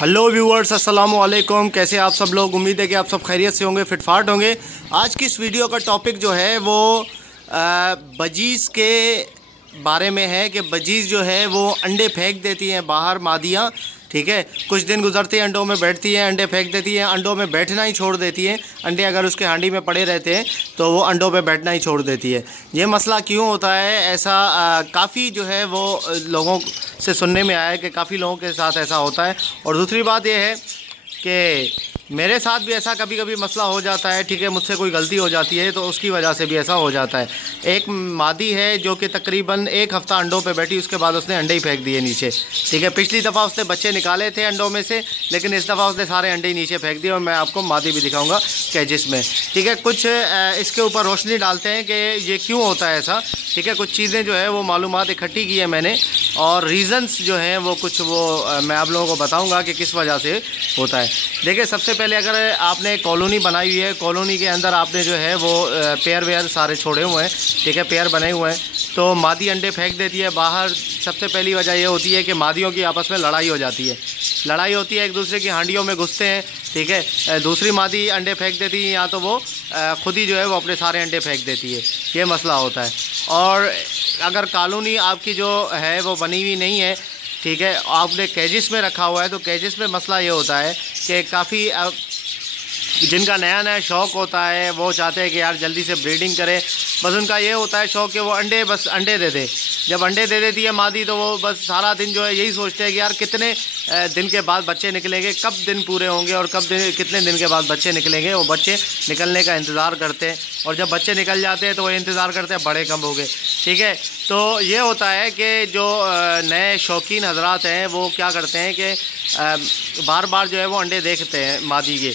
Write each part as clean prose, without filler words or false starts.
Hello viewers, अस्सलाम वालेकुम। कैसे आप सब लोग? उम्मीद है कि आप सब खैरियत से होंगे, फिटफाट होंगे। आज की इस वीडियो का टॉपिक जो है वो बजीज़ के बारे में है कि बजीज़ जो है वो अंडे फेंक देती हैं बाहर, मादियाँ। ठीक है, कुछ दिन गुजरते हैं, अंडों में बैठती हैं, अंडे फेंक देती हैं, अंडों में बैठना ही छोड़ देती हैं। अंडे अगर उसके हांडी में पड़े रहते हैं तो वो अंडों पे बैठना ही छोड़ देती है। ये मसला क्यों होता है? ऐसा काफ़ी जो है वो लोगों से सुनने में आया है कि काफ़ी लोगों के साथ ऐसा होता है। और दूसरी बात यह है कि मेरे साथ भी ऐसा कभी कभी मसला हो जाता है। ठीक है, मुझसे कोई गलती हो जाती है तो उसकी वजह से भी ऐसा हो जाता है। एक मादी है जो कि तकरीबन एक हफ़्ता अंडों पे बैठी, उसके बाद उसने अंडे ही फेंक दिए नीचे। ठीक है, पिछली दफ़ा उसने बच्चे निकाले थे अंडों में से, लेकिन इस दफ़ा उसने सारे अंडे नीचे फेंक दिए। और मैं आपको मादी भी दिखाऊंगा कैजिस में। ठीक है, कुछ इसके ऊपर रोशनी डालते हैं कि ये क्यों होता है ऐसा। ठीक है, कुछ चीज़ें जो है वो मालूमात इकट्ठी की है मैंने, और रीज़न्स जो हैं वो कुछ वो मैं आप लोगों को बताऊँगा कि किस वजह से होता है। देखिए, सबसे पहले अगर आपने कॉलोनी बनाई हुई है, कॉलोनी के अंदर आपने जो है वो पेयर वेयर सारे छोड़े हुए हैं। ठीक है, पेयर बने हुए हैं, तो मादी अंडे फेंक देती है बाहर। सबसे पहली वजह ये होती है कि मादियों की आपस में लड़ाई हो जाती है। लड़ाई होती है, एक दूसरे की हांडियों में घुसते हैं। ठीक है, दूसरी मादी अंडे फेंक देती है, या तो वो खुद ही जो है वो अपने सारे अंडे फेंक देती है। ये मसला होता है। और अगर कॉलोनी आपकी जो है वो बनी हुई नहीं है, ठीक है, आपने कैजिस में रखा हुआ है, तो कैजिस में मसला ये होता है कि काफ़ी जिनका नया नया शौक़ होता है वो चाहते हैं कि यार जल्दी से ब्रीडिंग करें। बस उनका ये होता है शौक़ कि वो बस अंडे दे दे। जब अंडे दे देती है मादी तो वो बस सारा दिन जो है यही सोचते हैं कि यार कितने दिन के बाद बच्चे निकलेंगे, कब दिन पूरे होंगे और कितने दिन के बाद बच्चे निकलेंगे। वो बच्चे निकलने का इंतज़ार करते हैं, और जब बच्चे निकल जाते हैं तो वो इंतज़ार करते हैं बड़े कब हो गए। ठीक है, तो ये होता है कि जो नए शौकीन हजरात हैं वो क्या करते हैं कि बार बार जो है वो अंडे देखते हैं मादी के,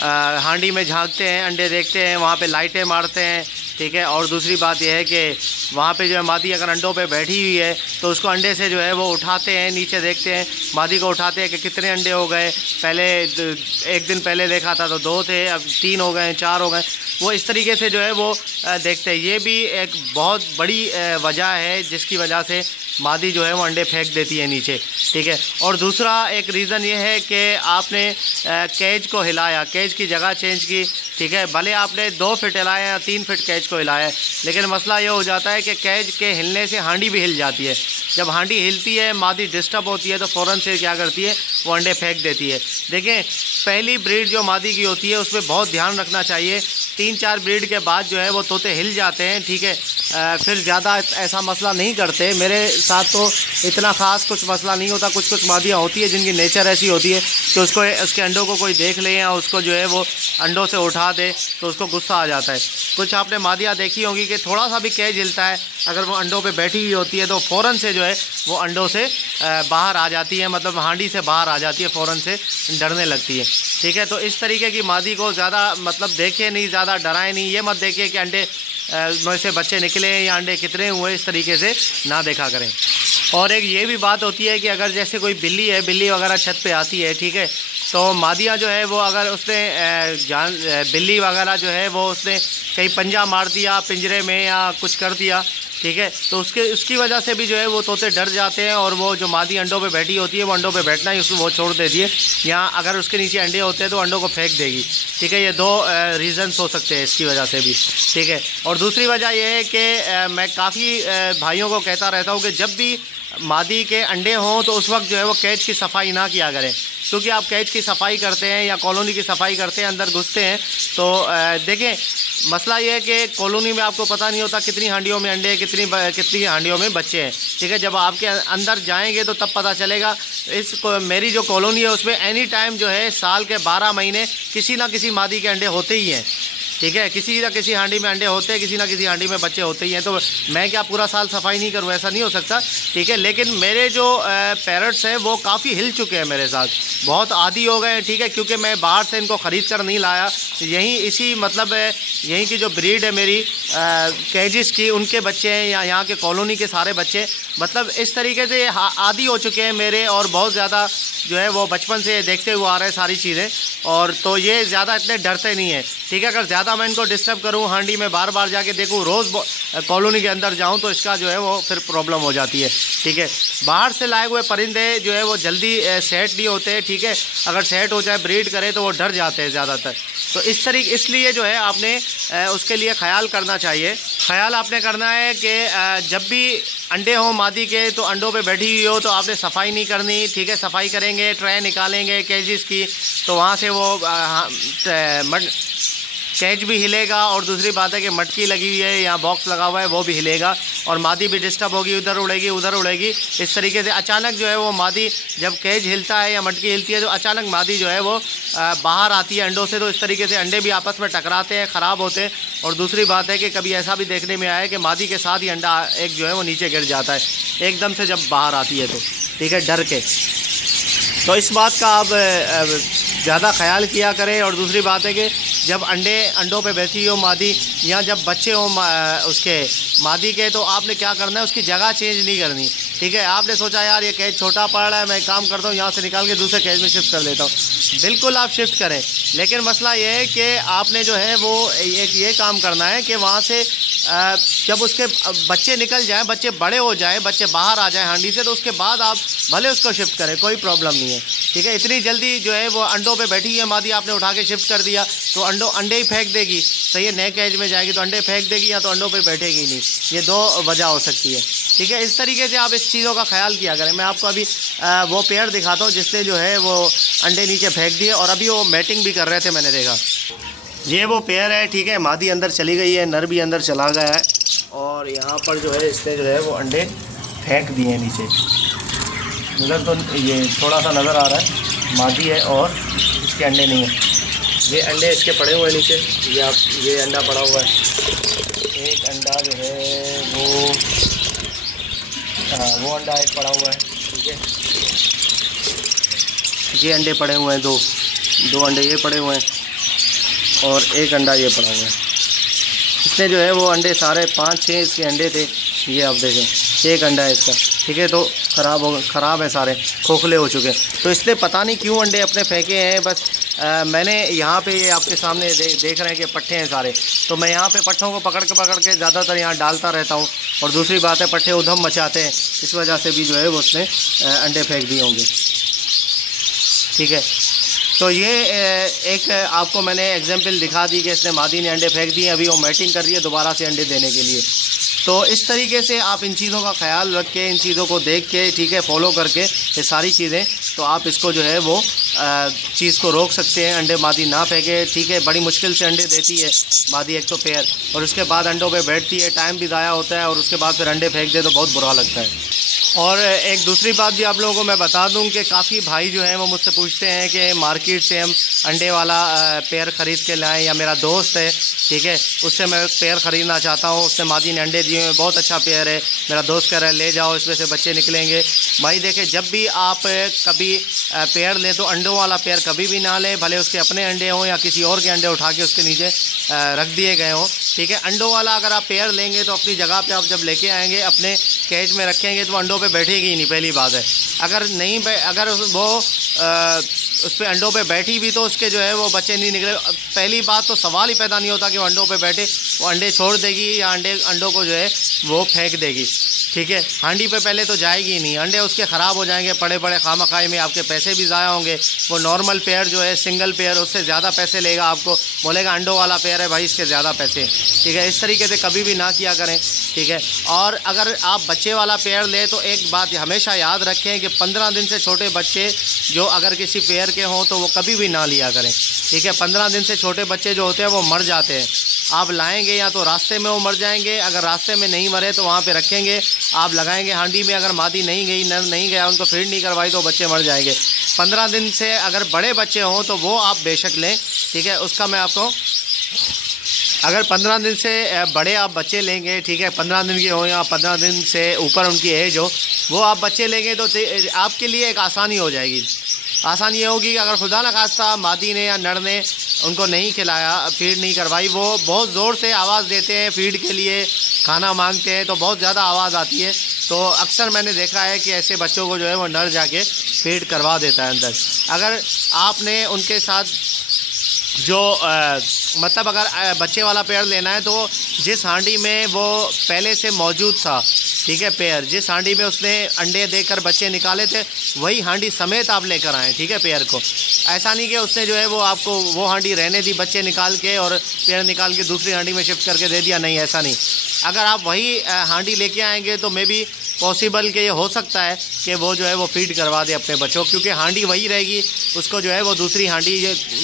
हांडी में झांकते हैं, अंडे देखते हैं, वहाँ पे लाइटें मारते हैं। ठीक है, और दूसरी बात यह है कि वहाँ पे जो है मादी अगर अंडों पे बैठी हुई है तो उसको अंडे से जो है वो उठाते हैं, नीचे देखते हैं, मादी को उठाते हैं कि कितने अंडे हो गए। पहले एक दिन पहले देखा था तो 2 थे, अब 3 हो गए, 4 हो गए। वो इस तरीके से जो है वो देखते हैं। ये भी एक बहुत बड़ी वजह है जिसकी वजह से मादी जो है वो अंडे फेंक देती है नीचे। ठीक है, और दूसरा एक रीज़न ये है कि आपने कैज को हिलाया, कैज की जगह चेंज की। ठीक है, भले आपने 2 फीट हिलाया या 3 फीट कैज को हिलाया है, लेकिन मसला ये हो जाता है कि कैज के हिलने से हांडी भी हिल जाती है। जब हांडी हिलती है, मादी डिस्टर्ब होती है, तो फ़ौरन से क्या करती है, वो अंडे फेंक देती है। देखें, पहली ब्रीड जो मादी की होती है उसमें बहुत ध्यान रखना चाहिए। 3-4 ब्रीड के बाद जो है वो तोते हिल जाते हैं। ठीक है, फिर ज़्यादा ऐसा मसला नहीं करते। मेरे साथ तो इतना ख़ास कुछ मसला नहीं होता। कुछ मादियाँ होती है जिनकी नेचर ऐसी होती है कि उसके अंडों को कोई देख ले या उसको जो है वो अंडों से उठा दे तो उसको गुस्सा आ जाता है। कुछ आपने मादियाँ देखी होंगी कि थोड़ा सा भी कैज हिलता है, अगर वो अंडों पे बैठी हुई होती है तो फ़ौरन से जो है वो अंडों से बाहर आ जाती है, मतलब हांडी से बाहर आ जाती है, फ़ौरन से डरने लगती है। ठीक है, तो इस तरीके की मादी को ज़्यादा मतलब देखिए नहीं, ज़्यादा डराएं नहीं। ये मत देखिए कि अंडे में से बच्चे निकले या अंडे कितने हुए, इस तरीके से ना देखा करें। और एक ये भी बात होती है कि अगर जैसे कोई बिल्ली है, बिल्ली वगैरह छत पे आती है, ठीक है, तो मादियाँ जो है वो अगर उसने बिल्ली वगैरह जो है वो उसने कहीं पंजा मार दिया पिंजरे में या कुछ कर दिया, ठीक है, तो उसकी वजह से भी जो है वो तोते डर जाते हैं, और वो जो मादी अंडों पे बैठी होती है वो अंडों पे बैठना ही वो छोड़ देती है, या अगर उसके नीचे अंडे होते हैं तो अंडों को फेंक देगी। ठीक है, ये 2 रीज़न्स हो सकते हैं इसकी वजह से भी। ठीक है, और दूसरी वजह यह है कि मैं काफ़ी भाइयों को कहता रहता हूँ कि जब भी मादी के अंडे हों तो उस वक्त जो है वो कैज की सफाई ना किया करें, क्योंकि आप कैज की सफाई करते हैं या कॉलोनी की सफाई करते हैं, अंदर घुसते हैं, तो देखें मसला ये है कि कॉलोनी में आपको पता नहीं होता कितनी हांडियों में अंडे हैं, कितनी हांडियों में बच्चे हैं। ठीक है, जब आपके अंदर जाएंगे तो तब पता चलेगा। मेरी जो कॉलोनी है उसमें एनी टाइम जो है साल के 12 महीने किसी ना किसी मादी के अंडे होते ही हैं। ठीक है, किसी ना किसी हांडी में अंडे होते हैं, किसी ना किसी हांडी में बच्चे होते ही हैं। तो मैं क्या पूरा साल सफाई नहीं करूँ, ऐसा नहीं हो सकता। ठीक है, लेकिन मेरे जो पैरट्स हैं वो काफ़ी हिल चुके हैं मेरे साथ, बहुत आदी हो गए हैं। ठीक है, क्योंकि मैं बाहर से इनको ख़रीद कर नहीं लाया, यहीं इसी मतलब यहीं की जो ब्रीड है मेरी कैजिस की, उनके बच्चे हैं या यहाँ के कॉलोनी के सारे बच्चे, मतलब इस तरीके से आदी हो चुके हैं मेरे, और बहुत ज़्यादा जो है वो बचपन से देखते हुए आ रहे हैं सारी चीज़ें, और तो ये ज़्यादा इतने डरते नहीं हैं। ठीक है, अगर ज़्यादा चाहता मैं इनको डिस्टर्ब करूं, हांडी में बार बार जाके देखूं, रोज़ कॉलोनी के अंदर जाऊं, तो इसका जो है वो फिर प्रॉब्लम हो जाती है। ठीक है, बाहर से लाए हुए परिंदे जो है वो जल्दी सेट नहीं होते। ठीक है, अगर सेट हो जाए, ब्रीड करे, तो वो डर जाते हैं ज़्यादातर। तो इसलिए जो है आपने उसके लिए ख्याल करना चाहिए। ख्याल आपने करना है कि जब भी अंडे हों मादी के, तो अंडों पे बैठी हुई हो तो आपने सफाई नहीं करनी। ठीक है, सफाई करेंगे, ट्रे निकालेंगे केजेस की, तो वहाँ से वो कैच भी हिलेगा, और दूसरी बात है कि मटकी लगी हुई है या बॉक्स लगा हुआ है वो भी हिलेगा, और मादी भी डिस्टर्ब होगी, उधर उड़ेगी। इस तरीके से अचानक जो है वो मादी जब कैच हिलता है या मटकी हिलती है, तो अचानक मादी जो है वो बाहर आती है अंडों से, तो इस तरीके से अंडे भी आपस में टकराते हैं, ख़राब होते हैं। और दूसरी बात है कि कभी ऐसा भी देखने में आया है कि मादी के साथ ही अंडा एक जो है वो नीचे गिर जाता है एकदम से जब बाहर आती है, तो ठीक है, डर के। तो इस बात का आप ज़्यादा ख्याल किया करें। और दूसरी बात है कि जब अंडों पे बैठी हो मादी, या जब बच्चे हों उसके मादी के, तो आपने क्या करना है, उसकी जगह चेंज नहीं करनी। ठीक है, आपने सोचा यार ये कैच छोटा पड़ रहा है, मैं काम करता हूँ यहाँ से निकाल के दूसरे कैच में शिफ्ट कर देता हूँ, बिल्कुल आप शिफ्ट करें। लेकिन मसला ये है कि आपने जो है वो एक ये काम करना है कि वहाँ से जब उसके बच्चे निकल जाएं, बच्चे बड़े हो जाएं, बच्चे बाहर आ जाएं हांडी से, तो उसके बाद आप भले उसको शिफ्ट करें, कोई प्रॉब्लम नहीं है। ठीक है, इतनी जल्दी जो है वो अंडों पे बैठी है मादी, आपने उठा के शिफ्ट कर दिया तो अंडे ही फेंक देगी। सही है, नए कैज में जाएगी तो अंडे फेंक देगी, या तो अंडों पे बैठेगी नहीं। ये दो वजह हो सकती है। ठीक है, इस तरीके से आप इस चीज़ों का ख्याल किया करें। मैं आपको अभी वो पेयर दिखाता हूँ जिसने जो है वो अंडे नीचे फेंक दिए, और अभी वो मैटिंग भी कर रहे थे, मैंने देखा। ये वो पेयर है। ठीक है, मादी अंदर चली गई है, नर भी अंदर चला गया है, और यहाँ पर जो है इसने जो है वो अंडे फेंक दिए नीचे। उधर तो ये थोड़ा सा नज़र आ रहा है मादी है और इसके अंडे नहीं है। ये अंडे इसके पड़े हुए हैं नीचे, ये अंडा पड़ा हुआ है। एक अंडा जो है वो अंडा एक पड़ा हुआ है। ठीक है, ये अंडे पड़े हुए हैं, दो अंडे ये पड़े हुए हैं, और एक अंडा ये पड़ा हुआ है। इसने जो है वो अंडे सारे 5-6 इसके अंडे थे, ये आप देखें, एक अंडा है इसका। ठीक है, तो ख़राब है, सारे खोखले हो चुके हैं। तो इसने पता नहीं क्यों अंडे अपने फेंके हैं। बस मैंने यहाँ पे ये आपके सामने देख रहे हैं कि पट्ठे हैं सारे, तो मैं यहाँ पे पट्ठों को पकड़ के ज़्यादातर यहाँ डालता रहता हूँ। और दूसरी बात है, पट्ठे उधम मचाते हैं, इस वजह से भी जो है वो उसने अंडे फेंक दिए होंगे। ठीक है, तो ये एक आपको मैंने एग्जाम्पल दिखा दी कि इसने मादी ने अंडे फेंक दिए, अभी वो मैटिंग कर रही है दोबारा से अंडे देने के लिए। तो इस तरीके से आप इन चीज़ों का ख्याल रख के, इन चीज़ों को देख के, ठीक है, फॉलो करके ये सारी चीज़ें, तो आप इसको जो है वो चीज़ को रोक सकते हैं, अंडे मादी ना फेंके। ठीक है, बड़ी मुश्किल से अंडे देती है मादी एक तो पेयर, और उसके बाद अंडों पे बैठती है, टाइम भी ज़ाया होता है, और उसके बाद फिर अंडे फेंक दे तो बहुत बुरा लगता है। और एक दूसरी बात भी आप लोगों को मैं बता दूं कि काफ़ी भाई जो हैं वो मुझसे पूछते हैं कि मार्केट से हम अंडे वाला पेयर ख़रीद के लाएं, या मेरा दोस्त है, ठीक है, उससे मैं पेयर ख़रीदना चाहता हूं, उसने मादी ने अंडे दिए हैं, बहुत अच्छा पेयर है, मेरा दोस्त कह रहा है ले जाओ, इसमें से बच्चे निकलेंगे। भाई देखें, जब भी आप कभी पेयर लें तो अंडों वाला पेयर कभी भी ना लें, भले उसके अपने अंडे हों या किसी और के अंडे उठा के उसके नीचे रख दिए गए हों। ठीक है, अंडों वाला अगर आप पेयर लेंगे तो अपनी जगह पे आप जब लेके आएंगे, अपने केज में रखेंगे, तो अंडों पे बैठेगी ही नहीं, पहली बात है। अगर वो उस पर अंडों पे बैठी भी तो उसके जो है वो बच्चे नहीं निकले, पहली बात तो सवाल ही पैदा नहीं होता कि वो अंडों पे बैठे, वो अंडे छोड़ देगी या अंडों को जो है वो फेंक देगी। ठीक है, हांडी पे पहले तो जाएगी ही नहीं, अंडे उसके ख़राब हो जाएंगे, पड़े खामखाई में आपके पैसे भी ज़ाया होंगे। वो नॉर्मल पेयर जो है, सिंगल पेयर, उससे ज़्यादा पैसे लेगा, आपको बोलेगा अंडों वाला पेयर है भाई, इसके ज़्यादा पैसे। ठीक है, इस तरीके से कभी भी ना किया करें। ठीक है, और अगर आप बच्चे वाला पेयर लें तो एक बात हमेशा याद रखें कि 15 दिन से छोटे बच्चे जो अगर किसी पेयर के हों तो वो कभी भी ना लिया करें। ठीक है, 15 दिन से छोटे बच्चे जो होते हैं वो मर जाते हैं। आप लाएंगे या तो रास्ते में वो मर जाएंगे, अगर रास्ते में नहीं मरे तो वहाँ पे रखेंगे, आप लगाएंगे हांडी में, अगर मादी नहीं गई, नर नहीं गया, उनको फीड नहीं करवाई तो बच्चे मर जाएंगे। 15 दिन से अगर बड़े बच्चे हों तो वो आप बेशक लें। ठीक है, उसका मैं आपको, अगर 15 दिन से बड़े आप बच्चे लेंगे, ठीक है, 15 दिन के हों या 15 दिन से ऊपर उनकी एज हो, वो आप बच्चे लेंगे तो आपके लिए एक आसानी हो जाएगी। आसानी ये होगी कि अगर खुदा न खास्ता मादी ने या नर ने उनको नहीं खिलाया, फीड नहीं करवाई, वो बहुत ज़ोर से आवाज़ देते हैं फीड के लिए, खाना मांगते हैं, तो बहुत ज़्यादा आवाज़ आती है। तो अक्सर मैंने देखा है कि ऐसे बच्चों को जो है वो नर जाके फीड करवा देता है अंदर। अगर आपने उनके साथ जो मतलब अगर बच्चे वाला पेयर लेना है तो जिस हांडी में वो पहले से मौजूद था, ठीक है, पेयर जिस हांडी में उसने अंडे देकर बच्चे निकाले थे वही हांडी समेत आप लेकर आएँ, ठीक है, पेयर को। ऐसा नहीं कि उसने जो है वो आपको वो हांडी रहने दी बच्चे निकाल के और पेयर निकाल के दूसरी हांडी में शिफ्ट करके दे दिया, नहीं, ऐसा नहीं। अगर आप वही हांडी लेके आएंगे तो मे बी पॉसिबल कि ये हो सकता है कि वो जो है वो फीड करवा दे अपने बच्चों, क्योंकि हांडी वही रहेगी, उसको जो है वो दूसरी हांडी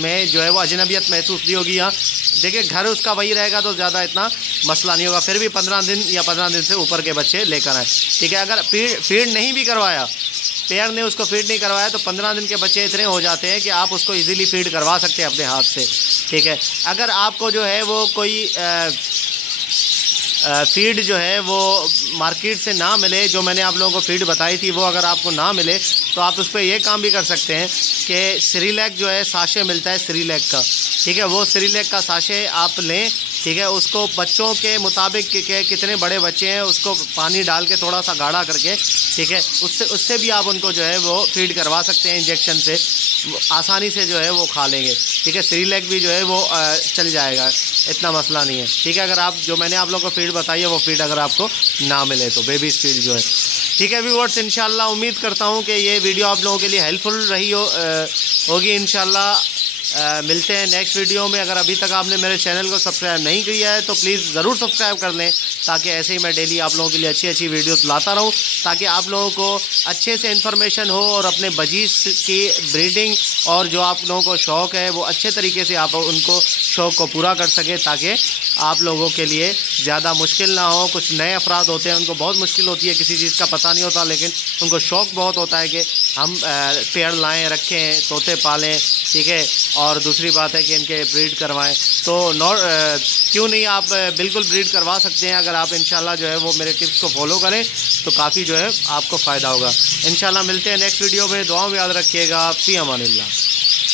में जो है वो अजनबियत महसूस नहीं होगी। यहाँ देखिए घर उसका वही रहेगा तो ज़्यादा इतना मसला नहीं होगा। फिर भी 15 दिन या 15 दिन से ऊपर के बच्चे लेकर आए, ठीक है। अगर फीड नहीं भी करवाया, पेयर ने उसको फीड नहीं करवाया, तो 15 दिन के बच्चे इतने हो जाते हैं कि आप उसको इजीली फीड करवा सकते हैं अपने हाथ से, ठीक है। अगर आपको जो है वो कोई फीड जो है वो मार्केट से ना मिले, जो मैंने आप लोगों को फीड बताई थी वो अगर आपको ना मिले तो आप उस पर ये काम भी कर सकते हैं कि सेरेलैक जो है साशे मिलता है सेरेलैक का, ठीक है, वो सेरेलैक का साशे आप लें, ठीक है। उसको बच्चों के मुताबिक के कितने बड़े बच्चे हैं उसको पानी डाल के थोड़ा सा गाढ़ा करके, ठीक है, उससे भी आप उनको जो है वो फीड करवा सकते हैं इंजेक्शन से, आसानी से जो है वो खा लेंगे, ठीक है। सेरेलैक भी जो है वो चल जाएगा, इतना मसला नहीं है, ठीक है। अगर आप जो मैंने आप लोगों को फीड बताई है वो फीड अगर आपको ना मिले तो बेबी फीड जो है, ठीक है व्यूअर्स। इंशाल्लाह उम्मीद करता हूँ कि ये वीडियो आप लोगों के लिए हेल्पफुल रही होगी। इंशाल्लाह मिलते हैं नेक्स्ट वीडियो में। अगर अभी तक आपने मेरे चैनल को सब्सक्राइब नहीं किया है तो प्लीज़ ज़रूर सब्सक्राइब कर लें, ताकि ऐसे ही मैं डेली आप लोगों के लिए अच्छी अच्छी वीडियोस लाता रहूं, ताकि आप लोगों को अच्छे से इन्फॉर्मेशन हो और अपने बजीज की ब्रीडिंग और जो आप लोगों को शौक़ है वो अच्छे तरीके से आप उनको शौक़ को पूरा कर सकें, ताकि आप लोगों के लिए ज़्यादा मुश्किल ना हो। कुछ नए अफराद होते हैं, उनको बहुत मुश्किल होती है, किसी चीज़ का पता नहीं होता, लेकिन उनको शौक़ बहुत होता है कि हम पेड़ लाएँ, रखें, तोते पालें, ठीक है, और दूसरी बात है कि इनके ब्रीड करवाएं। तो क्यों नहीं, आप बिल्कुल ब्रीड करवा सकते हैं अगर आप इंशाल्लाह जो है वो मेरे टिप्स को फॉलो करें तो काफ़ी जो है आपको फ़ायदा होगा। इंशाल्लाह मिलते हैं नेक्स्ट वीडियो में। दुआ में याद रखिएगा। फ़ी अमानिल्लाह।